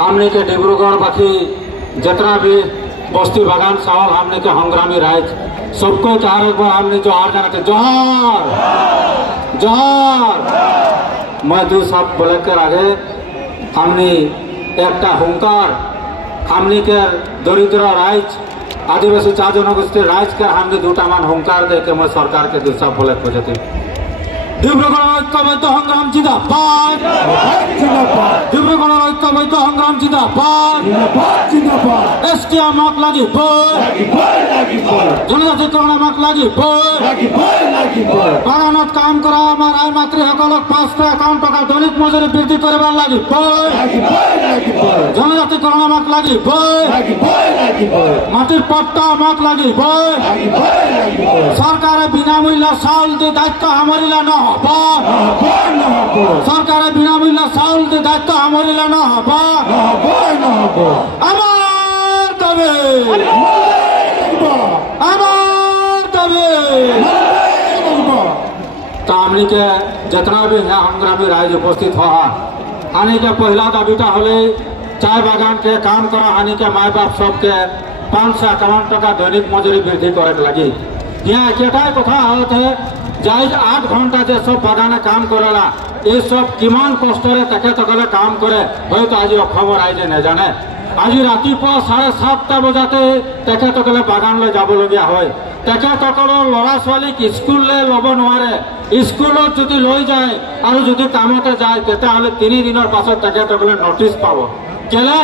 हमने के डिब्रूगढ़ बाकी जितना भी बस्ती बागान साहब हमने के हंग्रामी राज सबको चार एक बार हमने जोहार जनाते जोहार जोहार। मैं दो सब बोले कर आगे हमने एक हुंकार हमने के दरिद्र राज आदिवासी 4 जनगोष्ठी राज कर हमने दूटा मान हुंकार दे के मैं सरकार के दो सब बोले खोजते डिब्रूगढ़ ऐक्यबद्ध संग्राम जिंदाबाद डिब्रूगढ़ ऐक्यबद्ध संग्राम जिंदाबाद एसटीएम माक लागि जनजातिकरण माक लागि বাগানত কাম কৰা আমাৰ আই মাতৃসকলক 500 টকা দৈনিক মজুৰি বৃদ্ধি কৰিবৰ লাগি জনজাতিকৰণ আমাক লাগিব মাটিৰ পট্টা আমাক লাগিব চৰকাৰে বিনামূল্য চাউল দি দায়িত্ব সামৰিলে নহ'ব চৰকাৰে বিনামূল্য চাউল দি দায়িত্ব সামৰিলে নহ'ব আমাৰ দাবী আমাৰ দাবী तो हमने के जितना भी है हंग्रामी राज उपस्थित हुआ हानि के पहला दाबीटा होले चाय बागान के काम करा हानि के माय बाप सबके 551 टका दैनिक मजूरी वृद्धि करे लगी। यहाँ एकेटाई कथा होते जाए 8 घंटा जे सब बागाने काम करेला ये सब किमान कष्टरे तकले काम करे तो आज खबर आई जे न जाने आज रातिपुवा 7:30 बजाते तकले बागान जाबलगिया है लड़ा छालीक स्कूल लब नारे स्कूल जो लै जाए और जो कामते जाए 3 दिन पाছত नोटिस पा केले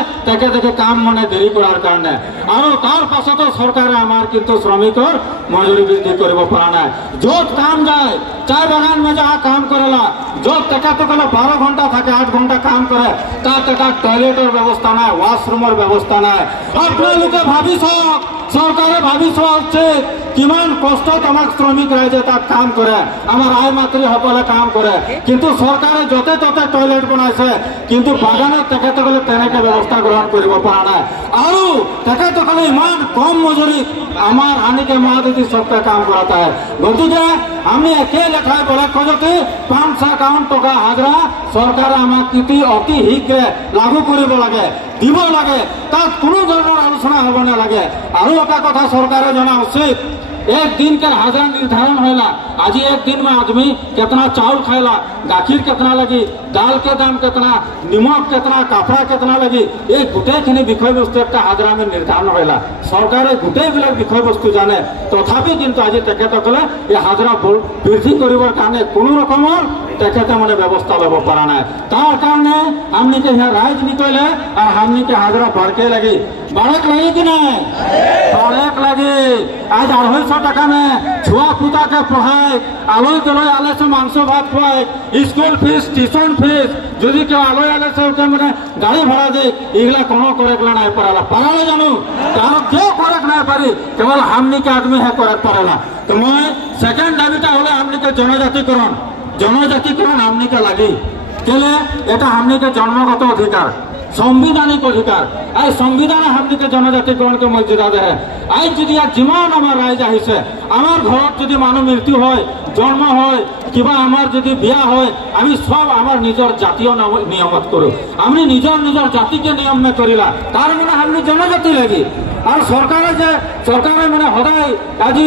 काम माने देरी करार कारणे और तार पाछतो सरकारे आमार किन्तु श्रमिकर मजूरी वृद्धि करिब पारा नाय जोत काम जाए चाय बागान में जहाँ काम करेला जो 12 घंटा থাকে 8 घंटा काम करे तार टॉयलेटर व्यवस्था ना वाशरूमर व्यवस्था ना आपलोके भाविस सरकारे भाविस उचित किमान कष्टत आमार श्रमिक राइजे तार काम करे आमार आय मातृ सकले काम करे किन्तु सरकारे जते तते टॉयलेट बनाइছে किन्तु बागानत तेखेतসকলে तेनेके व्यवस्था ग्रहण करिब पारा नाय आरो तेखेतসকলে इमान कम मजूरी आमार हानिके मा दिदी सबके काम कराता है गतिके आमी एके लेखाय बोले खोजते 551 टका हाजरा सरकार आमाक अति शीघ्रे लागू करिब लागे দিব লাগে তাত কোনো ধরনের আলোচনা হব না লাগে আর একটা কথা সরকারে জানা উচিত एक दिन के हाजरा निर्धारण होगा आज एक दिन में आदमी कितना चावल खाएला गाखिर कितना लगी दाल के दाम कितना निमक कितना कपड़ा कितना लगी ये गोटेखिनि विषय बस्तु एक हाजरा में निर्धारण होगा सरकारे गोटेबिल विषय बस्तु जाने तथापि किन्तु आज तेखेतসকলে ये हाजरा बृद्धि करिबर कारणे कोनो रकমৰ तेखेते माने व्यवस्था लब पारा नाय तार कारणे हमनी के यहाँ राइज निकले और हमनी के हाजरा बाड़के लगी बाड़क लगी कि नहीं बाड़क लगी आज 250 टका में छुआ पुता के पढ़ाए आलोय तलोय आले से मांस भात खुआए स्कूल फीस ट्यूशन फीस যদি কেউ আলোয় আলে সে মানে গাড়ি ভাড়া দে এগুলা কোনো করেকলা নাই পারালা পারালে জানো কারণ কেউ করেক নাই পারি কেবল हमनी के आदमी है करेक पारेला तो मैं सेकेंड दाबिटा হলে हमनी के जनजातिकरण हमनी के लगी केले এটা हमनी के जन्मगत अधिकार संविधानिक अधिकार आई संविधाने हमनी के जनजातिकरण के मर्यादा दे आज যদি जिमान आमार राइज आहिसे आमार घरत যদি मानु मृत्यु হয় जन्म হয় কিবা आमार যদি बिया হয় आमी सब आमार निजर जातीय नियमत करूँ आमी निजर जाति के नियम में करिला तार माने हमनी जनजाति लगी और सरकारे माने हदाय आज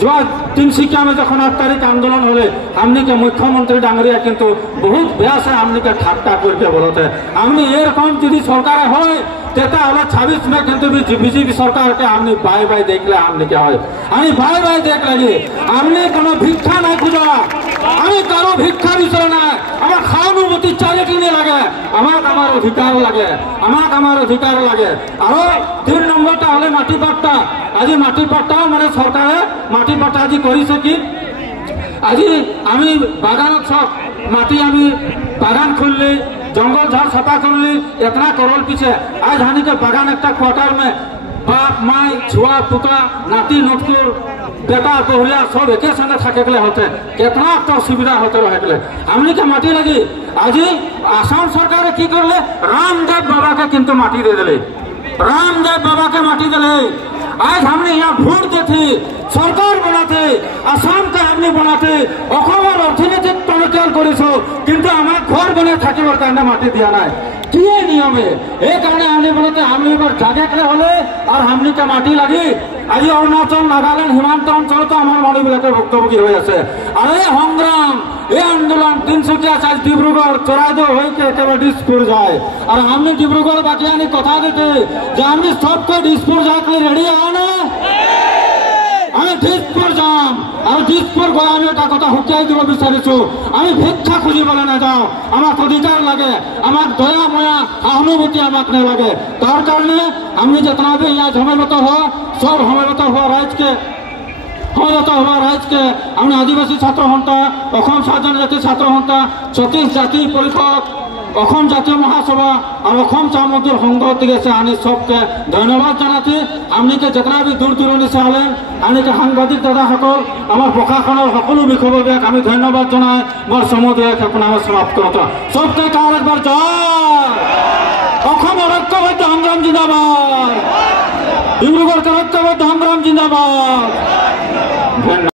जो 3 शिक्षा में जखन 8 तारीख आंदोलन होले हमनी के मुख्यमंत्री डांगरिया किन्तु बहुत बेस हमनी के ठाट्टा करके बोलते हमनी एरकम যদি सरकार হয় तेता हलो 26 में किन्तु बीजेपी सरकार के हमनी बाय बाय देखले हमनी के হয় আমি बाय बाय देख लगी हमनी कोनो भिक्षा নাই খুঁজা আমি কারো ভিক্ষা বিচারে না আমার খাওয়ানুমতি চাইলে কিনে লাগে আমার অধিকার লাগে আর 3 নম্বরটা হলে মাটি পাট্টা আজি মাটি পাট্টাও মানে সরকারে মাটি পাট্টা আজি করিছে কি আজি আমি বাগানত সব মাটি আমি বাগান খুললি जंगल झाड़ सफा करली इतना करोड़ पीछे आज हानि के बागान एक क्वार्टर में बाप माई छुआ पुतला नाती नटकुर बेटा बहुरिया सब एक संगे थके होते कितना तो सुविधा होते रहे हमनी के माटी लगी आज आसाम सरकार की करले रामदेव बाबा के किन्तु माटी दे दिले रामदेव बाबा के माटी दिले आज हमने यहाँ वोट देते सरकार बनाते आसाम का हमने बनाते अर्थनैतिक टनकियाल किन्तु आमार घर बने থাকিবার कारणे माटी दिया ना কি নিয়মে এই কারণে আমি বলতে আমি এবার জাগে হলে আর হামনিকে মাটি লাগি আজি অরুণাচল নাগাল্যান্ড সীমান্ত অঞ্চল তো আমার মানুষবিলাকে ভুক্তভোগী হয়ে আছে আর এই সংগ্রাম এই আন্দোলন তিনচুকীয়া চাই ডিব্রুগড় চড়াইদেউ হইকে একেবারে দিসপুর যায় আর আমি ডিব্রুগড় বাকি আনি কথা দিতে যে আমি সবকে দিসপুর যাকে রেডি হয় না আমি দিসপুর যাম আর দিসপুর গৈ আমি এটা কথা হুকিয়াই দিব বিচাৰিছো আমি ভিক্ষা খুজিবলৈ নাযাওঁ আমাক অধিকাৰ লাগে আমাক দয়া ময়া সহানুভূতি আমাক নালাগে তাৰ কাৰণে আমি যেतना भी यहाँ সমবেত হওয়া সব সমবেত হওয়া রাইজকে আমি আদিবাসী ছাত্র সন্থা অসম সাধারণ জাতি ছাত্র সন্থা সতীশ জাতি পরিষদ অসম জাতীয় মহাসভা আর অসম চাহ মজদুর সংঘ থেকে আনি সবকে ধন্যবাদ জানাচ্ছি আমনিকে যেতনা বি দূর দূৰণি হলেন আনিকে সাংবাদিক দাদাসকল আমার প্রশাসনের সকল বিষয়ববীয়াক আমি ধন্যবাদ জানাই মোর সমুদয় ক্ষেপণামে সমাপ্ত হতো সবকে কার একবার জয় অসম ঐক্যবদ্ধ সংগ্রাম জিন্দাবাদ ডিব্রুগড় ঐক্যবদ্ধ সংগ্রাম জিন্দাবাদ।